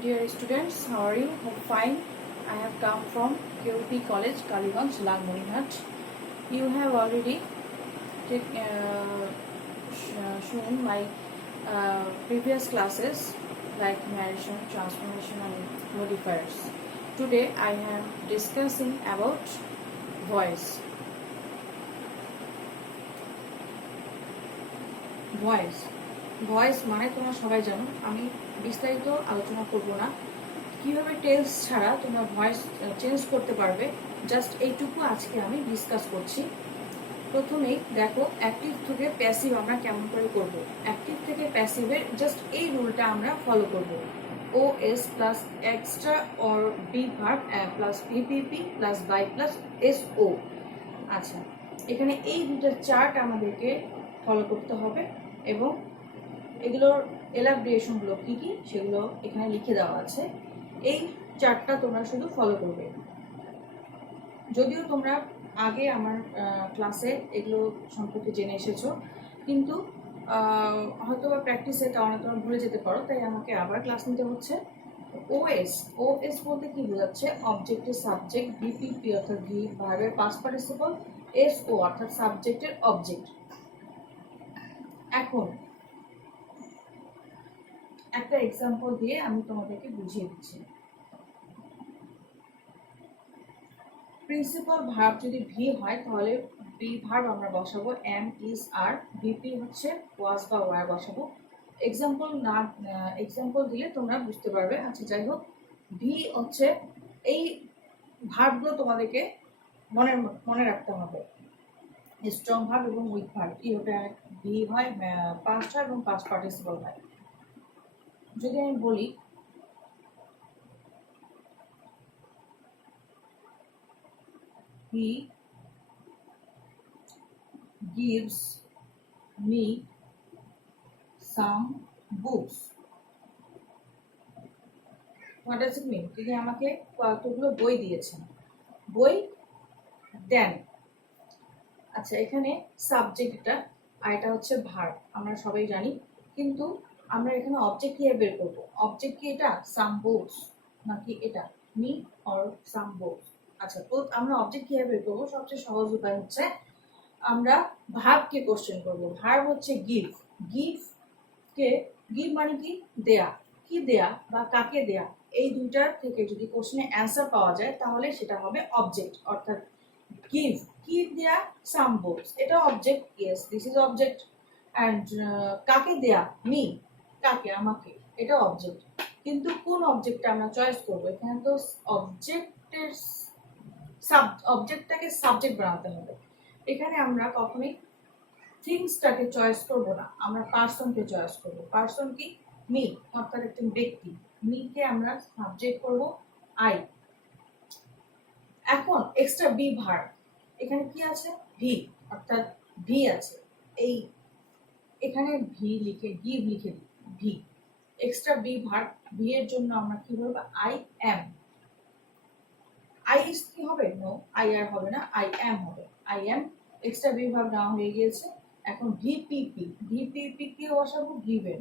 Dear students, how are you? Hope fine. I have come from QP College, Kaliganj, Lalmonirhat. You have already shown my previous classes like narration, transformation and modifiers. Today I am discussing about voice. Voice মানে তোমরা সবাই জানো, আমি বিস্তারিত আলোচনা করব না। কিভাবে টেন্স ছাড়া তোমরা ভয়েস চেঞ্জ করতে পারবে, জাস্ট এইটুকু আজকে আমি ডিসকাস করছি। প্রথমেই দেখো, অ্যাক্টিভ থেকে প্যাসিভ আমরা কেমন করে করব। অ্যাক্টিভ থেকে প্যাসিভের জাস্ট এই রুলটা আমরা ফলো করব। O S plus extra or B verb plus VPP plus by plus S O. আচ্ছা, এখানে এই দুটো চার্ট আমাদেরকে ফলো করতে হবে এবং এগুলোর এলাবরেশনগুলো কী কী সেগুলো এখানে লিখে দেওয়া আছে। এই চার্টটা তোমরা শুধু ফলো করবে। যদিও তোমরা আগে আমার ক্লাসে এগুলো সম্পর্কে জেনে এসেছো, কিন্তু হয়তো বা প্র্যাকটিসের কারণে তোমরা ভুলে যেতে পারো, তাই আমাকে আবার ক্লাস নিতে হচ্ছে। ওএস বলতে কি বোঝাচ্ছে? অবজেক্টের সাবজেক্ট, ভিপিপি অর্থাৎ ভি ভার্বের পাস্ট পার্টিসিপল, এস ও অর্থাৎ সাবজেক্টের অবজেক্ট। এখন একটা এক্সাম্পল দিয়ে আমি তোমাদেরকে বুঝিয়ে দিচ্ছি। প্রিন্সিপাল ভার্ব যদি ভি হয় তাহলে বি ভার্ব আমরা বসাবো এম, ইজ, আর। ভিপি হচ্ছে ওয়াজ বা ওয়ার বসাবো। এক্সাম্পল দিলে তোমরা বুঝতে পারবে। আচ্ছা, যাই হোক, ভি হচ্ছে এই ভার্বগুলো তোমাদেরকে মনে রাখতে হবে। স্ট্রং ভার্ব এবং উইক ভার্ব কি হবে? ভি হয়, পাস্ট হয় এবং পাস্ট পার্টিসিপল হয়। যদি আমি বলি he gives me some books. What does it mean? তিনি আমাকে কতগুলো বই দিয়েছেন, বই দেন। আচ্ছা, এখানে সাবজেক্টটা আর এটা হচ্ছে ভার্ব, আমরা সবাই জানি, কিন্তু আমরা এখানে অবজেক্ট কিভাবে বের করবো? অবজেক্ট কি এটা সাম বুকস নাকি এটা মি অর সাম বুকস? আচ্ছা, তো আমরা অবজেক্ট কিভাবে বের করবো? সবচেয়ে সহজ উপায় হচ্ছে আমরা ভার্বকে কোশ্চেন করবো। ভার্ব হচ্ছে গিভ। গিভ মানে কি? দেয়া। কি দেয়া বা কাকে দেয়া, এই দুইটার থেকে যদি কোশ্চেনে অ্যান্সার পাওয়া যায় তাহলে সেটা হবে অবজেক্ট। অর্থাৎ গিভ, কি দেয়া? সাম বুকস, এটা object. Yes, this is object. And কাকে দেয়া? মি, কাকে? আমাকে, এটা অবজেক্ট। কিন্তু কোন অবজেক্টটা আমরা চয়েস করবো? এখানে তো অবজেক্টটাকে সাবজেক্ট বানাতে হবে। এখানে আমরা কখনোই থিংসটাকে চয়েস করব না, আমরা পার্সনকে চয়েস করব। পার্সন কি? মি, অর্থাৎ একজন ব্যক্তি। মিকে আমরা সাবজেক্ট করব আই। এখন এক্সট্রা বি ভার্ব, এখানে কি আছে? ভি, অর্থাৎ ভি আছে। এই এখানে ভি লিখে গিভ লিখে V. Extra be verb, V এর জন্য আমরা কি বলবো? I am. আই ইজ কি হবে? নো, আই আর হবে না, আই এম হবে। I am extra be verb নেওয়া হয়ে গিয়েছে। এখন ভিপিপি কে বসাবো? গিভেন।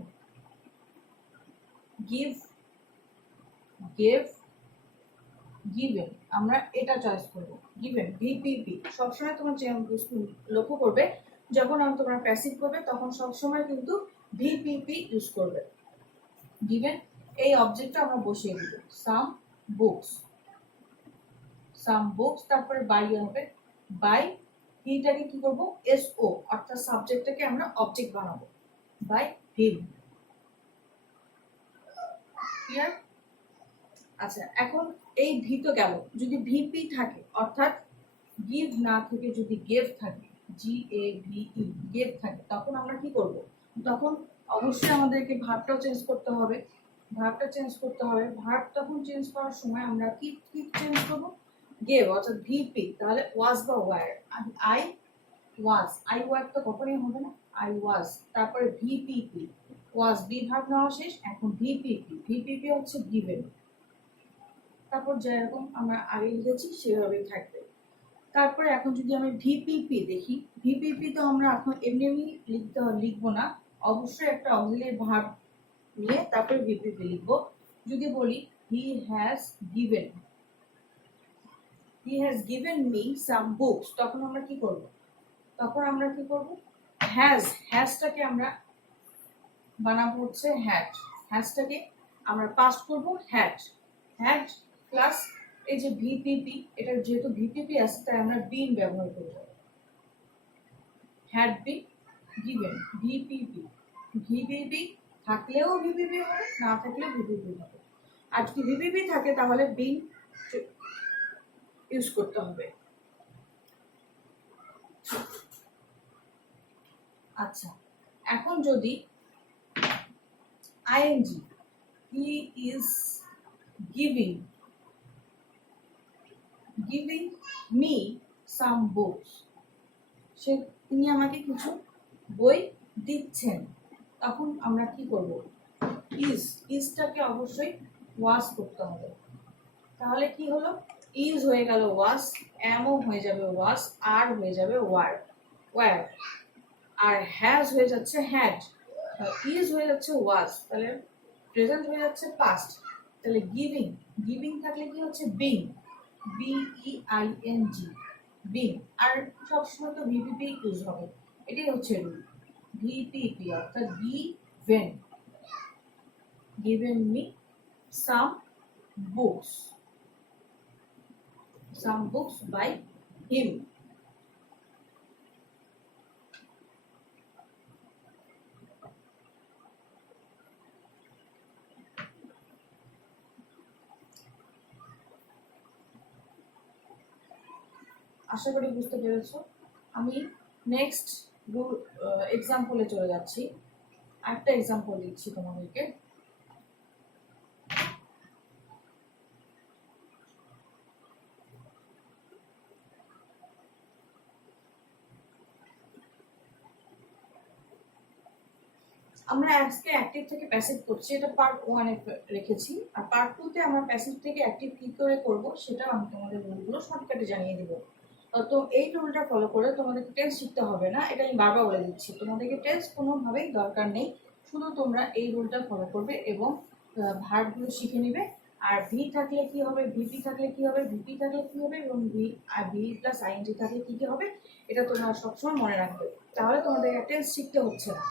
গিভ, গেভ, গিভেন, আমরা এটা চয়েস করবো। Given, VPP. সবসময় তোমার লক্ষ্য করবে যখন তোমরা প্যাসিভ করবে তখন সবসময় কিন্তু ভিপিপি ইউজ করবে। গিভেন, এই অবজেক্টটা আমরা বসিয়ে দিব সাম বুকস। সাম বুকস, তারপরে বাই হবে। বাই হিটাকে কি করবো? এস ও, অর্থাৎ সাবজেক্টটাকে আমরা অবজেক্ট বানাবো। By him. ক্লিয়ার? আচ্ছা, এখন এই ভি তো গেল। যদি ভিপি থাকে, অর্থাৎ গিভ না থেকে যদি গেভ থাকে, GAVE, গেভ থাকে, তখন আমরা কি করব? তখন অবশ্যই আমাদেরকে ভার্বটাও চেঞ্জ করতে হবে। ভার্ব তখন চেঞ্জ করার সময় আমরা কি চেঞ্জ করব? গেভ, অর্থাৎ ভিপি। তাহলে ওয়াজ বা ওয়ার, আই ওয়ার তো কখনোই হবে না, আই ওয়াজ। তারপরে ভিপিপি, ওয়াজ বি ভার্ব নেওয়া শেষ, এখন ভিপিপি হচ্ছে গিভেন। তারপর যেরকম আমরা আগে লিখেছি সেভাবেই থাকবে। তারপরে এখন যদি আমি ভিপিপি দেখি, ভিপিপি তো আমরা এখন এমনি লিখবো না, অবশ্যই একটা অক্সিলারি ভার্ব নিয়ে তারপরে ভিপিপি লিখবো। যদি বলি he has given me some books, তখন আমরা কি করব? হ্যাজটাকে আমরা বানাবো হচ্ছে হ্যাড। হ্যাজটাকে আমরা পাস্ট করব হ্যাড প্লাস এই যে ভিপিপি, এটা যেহেতু ভিপিপি আছে তাই আমরা বিন ব্যবহার করব। হ্যাড বি গিভেন, ভিপিপি থাকলেও ভিপিপি হবে, না থাকলেও ভিপিপি হবে। আর যদি ভিপিপি থাকে তাহলে বিন ইউজ করতে হবে। আচ্ছা, এখন যদি ING, he is giving me some books, তিনি আমাকে কিছু বই দিচ্ছেন, তখন আমরা কি করব? ইজটাকে অবশ্যই ওয়াজ করতে হবে। তাহলে কি হলো? ইজ হয়ে গেল ওয়াজ, এমও হয়ে যাবে ওয়াজ, আর হয়ে যাবে ওয়ার, আর হ্যাজ হয়ে যাচ্ছে হ্যাড, ইজ হয়ে যাচ্ছে ওয়াজ, তাহলে প্রেজেন্ট হয়ে যাচ্ছে পাস্ট। তাহলে গিভিং থাকলে কি হচ্ছে? Being, বিইআইএনজি, being. আর সবসময় তো ভিপিপি ইউজ হবে, এটাই হচ্ছে রুল। ভিপিপি অর্থাৎ given me some books by him. আশা করি বুঝতে পেরেছো। আমি নেক্সট এক্সাম্পলে চলে যাচ্ছি। একটা এক্সাম্পল দিচ্ছি তোমাদেরকে। আমরা আজকে অ্যাক্টিভ থেকে প্যাসিভ করছি, এটা পার্ট 1 এ রেখেছি। আর পার্ট 2 তে আমরা প্যাসিভ থেকে অ্যাক্টিভ কি করে করব সেটাও আমি তোমাদের রুলগুলো শর্টকাটে জানিয়ে দেবো। তো এই রুলটা ফলো করে তোমাদেরকে টেন্স শিখতে হবে না, এটা আমি বারবার বলে দিচ্ছি। তোমাদেরকে টেন্স কোনোভাবেই দরকার নেই, শুধু তোমরা এই রুলটা ফলো করবে এবং ভার্বগুলো শিখে নিবে। আর ভি থাকলে কি হবে, ভিপি থাকলে কি হবে, ভিপি থাকলে কি হবে, এবং ভি প্লাস আইএনজি থাকলে কি কি হবে, এটা তোমরা সবসময় মনে রাখবে। তাহলে তোমাদের টেন্স শিখতে হচ্ছে না।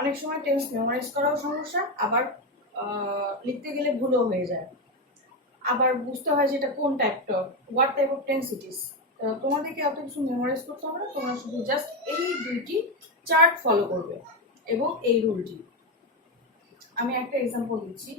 অনেক সময় টেন্স মেমোরাইজ করাও সমস্যা, আবার লিখতে গেলে ভুলও হয়ে যায়, আবার বুঝতে হয় যে এটা কোন what type of tense it is. তোমাদেরকে অত কিছু মেমোরাইজ করতে হবে না, তোমরা শুধু জাস্ট এই দুইটি চার্ট ফলো করবে এবং এই রুলটি। আমি একটা এক্সাম্পল দিচ্ছি।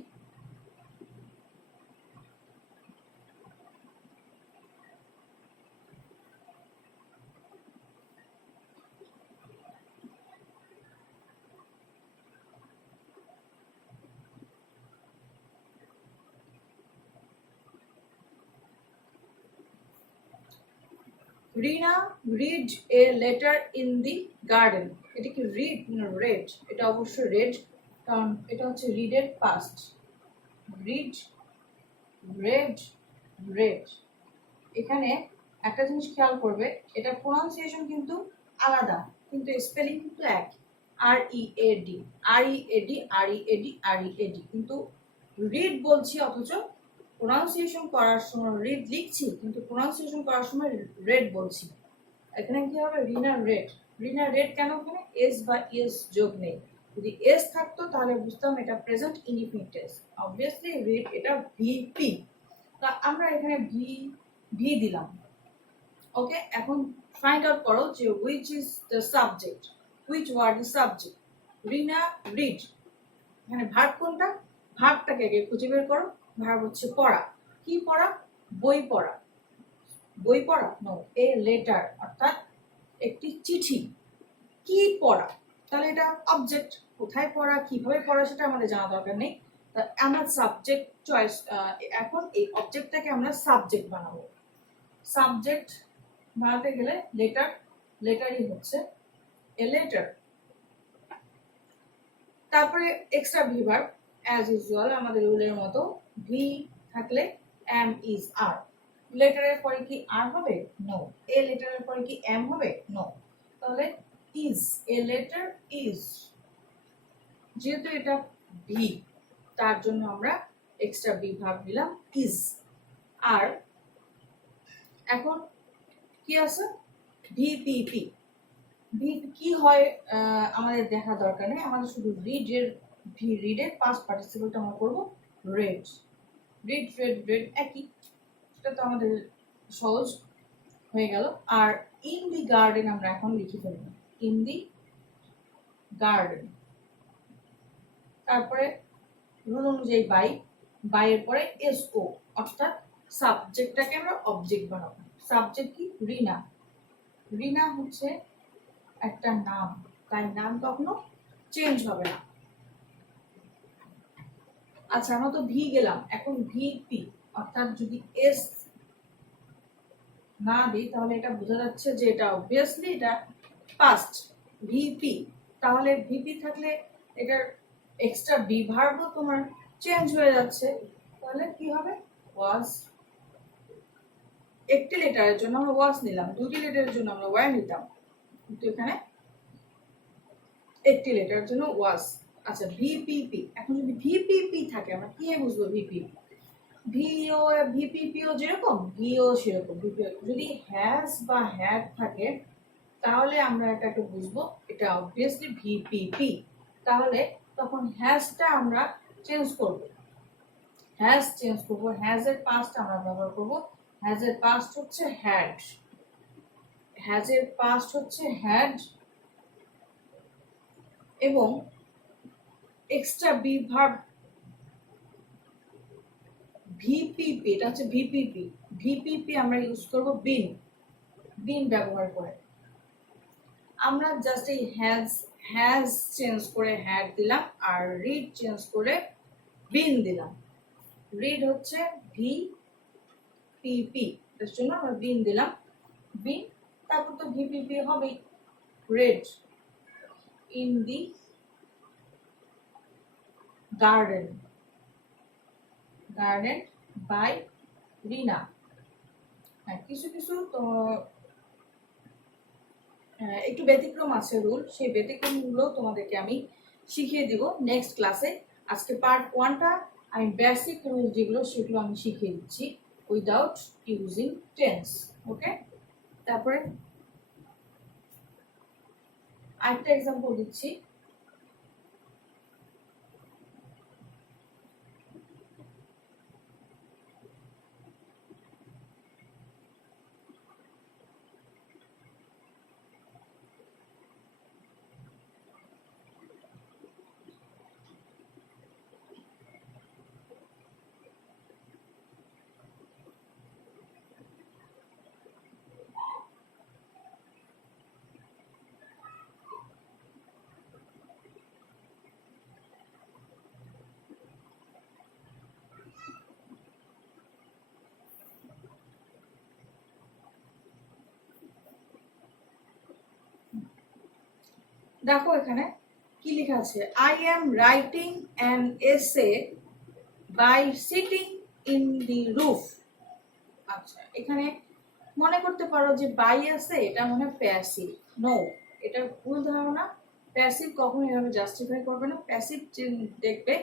Rina read a letter in the garden. এটা কি রিড না রেড? এটা অবশ্যই রেড, কারণ এটা হচ্ছে রিডের পাস্ট। Read, red, red. এখানে একটা জিনিস খেয়াল করবে, এটা প্রোনাউন্সিয়েশন কিন্তু আলাদা, কিন্তু স্পেলিং কিন্তু এক। READ, READ, কিন্তু রিড বলছি, অথচ প্রোনাউন্সিয়েশন করার সময় রিড লিখছি, কিন্তু প্রোনাউন্সিয়েশন করার সময় রেড বলছি। এখানে কি হবে? রিনা রেড কেন? এখানে এস বা ইএস যোগ নেই। যদি এস থাকতো তাহলে বুঝতাম এটা present indefinite tense. Obviously red এটা ভিপি, তা আমরা এখানে ভি দিলাম। ওকে, এখন ফাইন্ড আউট করো যে which is the subject, which word the subject. Rina read, এখানে ভার্ব কোনটা? ভার্বটাকে আগে খুঁজে বের করো। ভার্ব হচ্ছে পড়া। কি পড়া? বই পড়া। বই পড়া নো, এ লেটার অর্থাৎ একটি চিঠি। কি পড়া? তাহলে এটা অবজেক্ট। কোথায় পড়া, কিভাবে পড়া সেটা আমাদের জানা দরকার নেই। আমরা সাবজেক্ট চয়েস, এখন এই অবজেক্টটাকে আমরা সাবজেক্ট বানাবো। সাবজেক্ট বানাতে গেলে লেটারই হচ্ছে এ লেটার। তারপরে extra V verb as usual আমাদের রুলের মতো, ভি থাকলে এম ইজ আর। লেটারের পরে কি আর হবে? নো। এ লেটারের পরে কি এম হবে? নো। তাহলে ইজ, এ লেটার ইজ। যেহেতু এটা ভি, তার জন্য আমরা এক্সট্রা বি ভার্ব নিলাম ইজ। আর এখন কি আছে, ভিপিপি। কি হয় আমাদের দেখা দরকার নেই, আমাদের শুধু রিডের পাস্ট পার্টিসিপলটা আমরা করব রেড। রেড একই, সেটা তো আমাদের সহজ হয়ে গেল। আর ইন দি গার্ডেন আমরা এখন লিখে ফেলবো, ইন দি গার্ডেন। তারপরে রুল অনুযায়ী বাইয়ের পরে এসও, অর্থাৎ সাবজেক্টটাকে আমরা অবজেক্ট বানাবো। সাবজেক্ট কি, রিনা। রিনা হচ্ছে একটা নাম, তাই নাম কখনো চেঞ্জ হবে না। আচ্ছা, আমরা তো ভি গেলাম, এখন ভিপি, অর্থাৎ যদি এস না দিই তাহলে এটা বোঝা যাচ্ছে যে এটা অবভিয়াসলি এটা পাস্ট। ভিপি, তাহলে ভিপি থাকলে এটার এক্সট্রা বি ভার্বও তোমার চেঞ্জ হয়ে যাচ্ছে। তাহলে কি হবে, ওয়াজ। একটি লেটারের জন্য আমরা ওয়াজ নিলাম, দুটি লেটারের জন্য আমরা ওয়ার নিতাম, কিন্তু এখানে একটি লেটারের জন্য ওয়াজ। আচ্ছা, ভিপিপি, এখন যদি ভিপিপি থাকে আমরা কি বুঝবো ভিপিপি? ভিপিপিও যেরকম ভিও সেরকম ভিপিও। যদি হ্যাজ বা হ্যাড থাকে তাহলে আমরা এটা একটু বুঝবো, এটা অবভিয়াসলি ভিপিপি। তাহলে তখন হ্যাজটা আমরা চেঞ্জ করব, হ্যাজ চেঞ্জ করব, হ্যাজ এর পাস্ট আমরা ব্যবহার করব। হ্যাজ এর পাস্ট হচ্ছে হ্যাড, হ্যাজ এর পাস্ট হচ্ছে হ্যাড। এবং এক্সট্রা বি ভার্ব ভিপিপি, এটা হচ্ছে ভিপিপি। ভিপিপি আমরা ইউজ করব বিন ব্যবহার করে। আমরা জাস্ট এই হ্যাজ চেঞ্জ করে হ্যাড দিলাম, আর রিড চেঞ্জ করে বিন দিলাম। রিড হচ্ছে ভিপিপি, এর জন্য আমরা বিন দিলাম, বিন। তারপর তো ভিপিপি হবেই, read in the garden, garden by Rina. কিছু কিছু তো একটু ব্যতিক্রম আছে রুল, সেই ব্যতিক্রমগুলো তোমাদেরকে আমি শিখিয়ে দিব নেক্সট ক্লাসে। আজকে পার্ট 1টা আমি বেসিক রুল যেগুলো সেগুলো আমি শিখিয়ে দিচ্ছি উইদাউট ইউজিং টেন্স। ওকে, তারপরে আরেকটা এক্সাম্পল দিচ্ছি। দেখো এখানে কি লেখা আছে, I am writing an essay by sitting in the roof. আচ্ছা, এখানে মনে করতে পারো যে বাই আছে, এটা মনে হয় প্যাসিভ। নো, এটা ভুল ধারণা। প্যাসিভ কখনো এভাবে জাস্টিফাই করবে না। প্যাসিভ দেখবে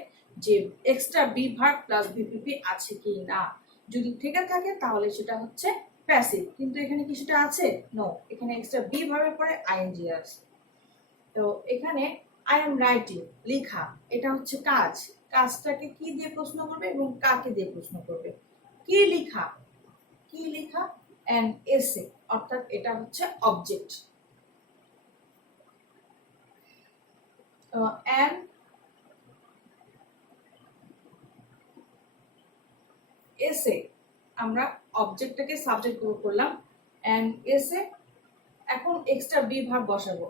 যে extra B verb plus VPP আছে কি না, যদি থেকে থাকে তাহলে সেটা হচ্ছে প্যাসিভ। কিন্তু এখানে কি সেটা আছে? নো, এখানে এক্সট্রা বি ভার্বের পরে আইএনজি আছে। তো এখানে আই এম রাইটিং, লেখা, এটা হচ্ছে কাজ। কাজটাকে কি দিয়ে প্রশ্ন করবে এবং কাকে দিয়ে প্রশ্ন করবে? কি লেখা, কি লেখা? অ্যান এসে, অর্থাৎ এটা হচ্ছে অবজেক্ট। অ্যান এসে, আমরা অবজেক্টটাকে সাবজেক্ট করলাম, অ্যান এসে। এখন এক্সট্রা বি ভার্ব বসাবো।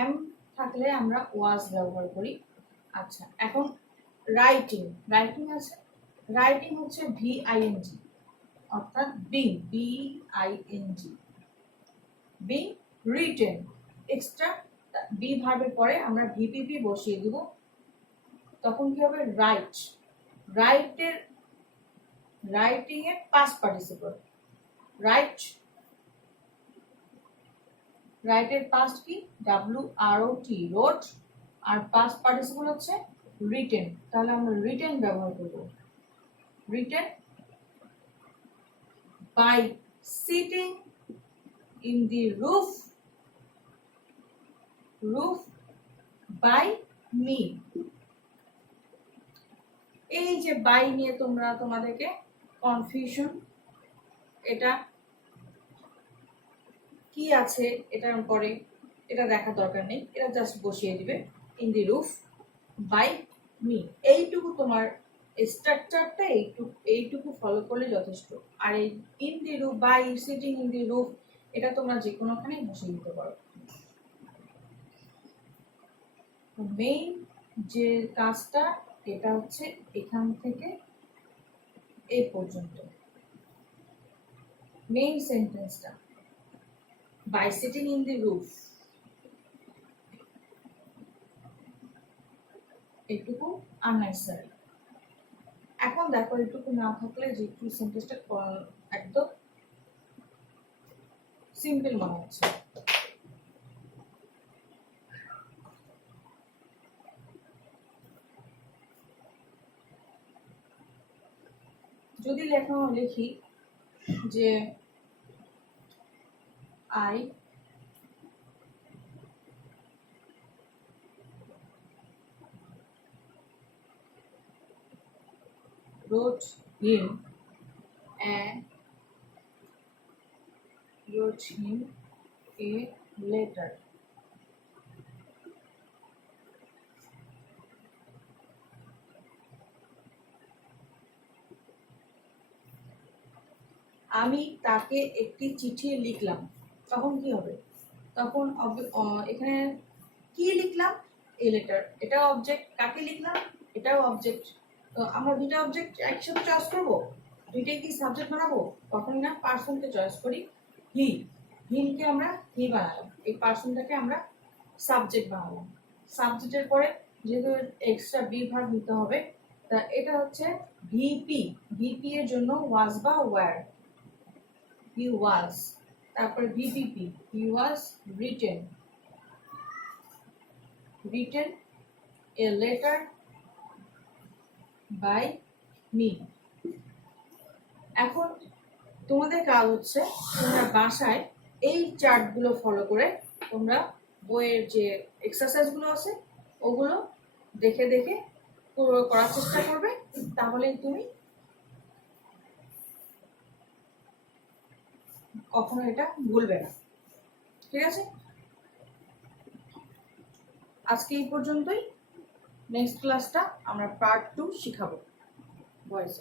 এম থাকলে আমরা ওয়াজ ব্যবহার করি। আচ্ছা, এখন রাইটিং, রাইটিং আছে, রাইটিং হচ্ছে ভিআইএনজি, অর্থাৎ being, B I N G, being written. Extra B ভার্বের পরে আমরা ভিপিপি বসিয়ে দিব, তখন কি হবে? রাইট। রাইটের, রাইটিং এর পাস্ট পার্টিসিপল রাইট। রাইটের পাস্ট কি? WROT, রোট। আর পাস্ট পার্টিসিপল হচ্ছে রিটেন, তাহলে আমরা রিটেন ব্যবহার করব। written by sitting in the roof by me. এই যে বাই নিয়ে তোমরা তোমাদেরকে কনফিউশন, এটা কি আছে এটার পরে এটা দেখার দরকার নেই, এটা জাস্ট বসিয়ে দিবে in the roof by me. এইটুকু তোমার স্ট্রাকচারটা এইটুকু ফলো করলে যথেষ্ট। আর এই in the roof by sitting in the roof এটা তোমরা যে কোনোখানেই বসিয়ে দিতে পারো। মেইন যে কাজটা এটা হচ্ছে এখান থেকে এই পর্যন্ত মেইন সেন্টেন্সটা by sitting in the roof, এটুকু আননেসেসারি। এখন দেখো এটুকু না থাকলে যে একটু সেন্টেন্সটা একদম সিম্পল মনে হচ্ছে। যদি লিখি যে I wrote him a letter. আমি তাকে একটি চিঠি লিখলাম, তখন কি হবে? তখন এখানে কি লিখলাম? এ লেটার, এটা অবজেক্ট। কাকে লিখলাম? এটাও অবজেক্ট। তো আমরা দুইটা অবজেক্ট একসাথে চয়েস করবো, দুইটাই কি সাবজেক্ট বানাবো? কখনই না, পার্সনকে চয়েস করি। হিমকে আমরা হি বানালাম, এই পার্সনটাকে আমরা সাবজেক্ট বানালাম। সাবজেক্টের পরে যেহেতু এক্সট্রা বি ভার্ব নিতে হবে, তা এটা হচ্ছে ভিপি এর জন্য ওয়াজ বা ওয়্যার, হি ওয়াজ। তারপরে VPP, he was written a letter by me. এখন তোমাদের কাজ হচ্ছে তোমরা বাসায় এই চার্টগুলো ফলো করে তোমরা বইয়ের যে এক্সারসাইজগুলো আছে ওগুলো দেখে দেখে পুরো করার চেষ্টা করবে, তাহলে তুমি কখনো এটা ভুলবে না। ঠিক আছে, আজকে এই পর্যন্তই। নেক্সট ক্লাসটা আমরা পার্ট 2 শিখাবো ভয়েস।